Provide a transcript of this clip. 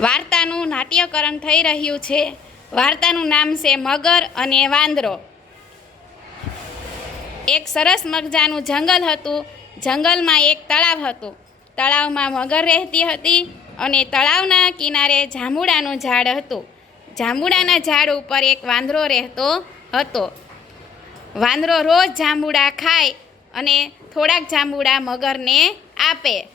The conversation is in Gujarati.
વાર્તાનું નાટ્યકરણ થઈ રહ્યું છે. વાર્તાનું નામ છે મગર અને વાંદરો. એક સરસ મજાનું જંગલ હતું. જંગલમાં એક તળાવ હતું. તળાવમાં મગર રહેતી હતી અને તળાવના કિનારે જાંબુડાનું ઝાડ હતું. જાંબુડાના ઝાડ ઉપર એક વાંદરો રહેતો હતો. વાંદરો રોજ જાંબુડા ખાય અને થોડાક જાંબુડા મગરને આપે.